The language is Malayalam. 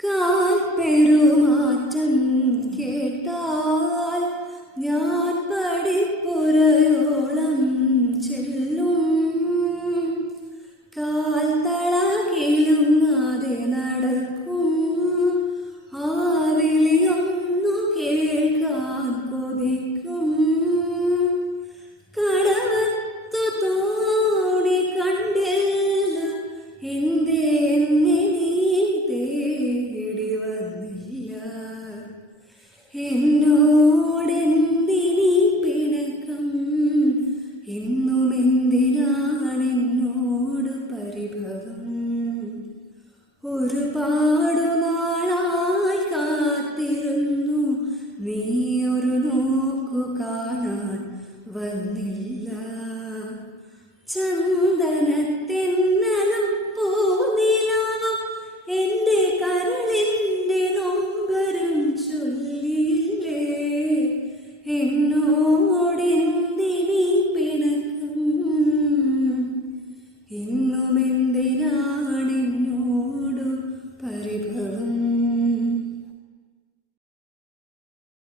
കാൽപ്പെരുമാറ്റം കേട്ടാൽ ഞാൻ പടിപ്പുരയോളം ചെല്ലും. കാൽത്തള കിലുങ്ങാതെ നടക്കും. ആ വിളിയൊന്നു കേൾക്കാൻ കൊതിക്കും. കടവത്തു തോണി കണ്ടില്ല, എന്തേ എന്നെ നീ തേടി വന്നില്ല. എന്നോടെന്തിനീ പിണക്കം, ഇന്നും എന്തിനാണെന്നോട് പരിഭവം. ഒരുപാടു നാളായി കാത്തിരുന്നു, നീ ഒരു നോക്കു കാണാൻ വന്നില്ല. ചന്ദനത്തെന്നലും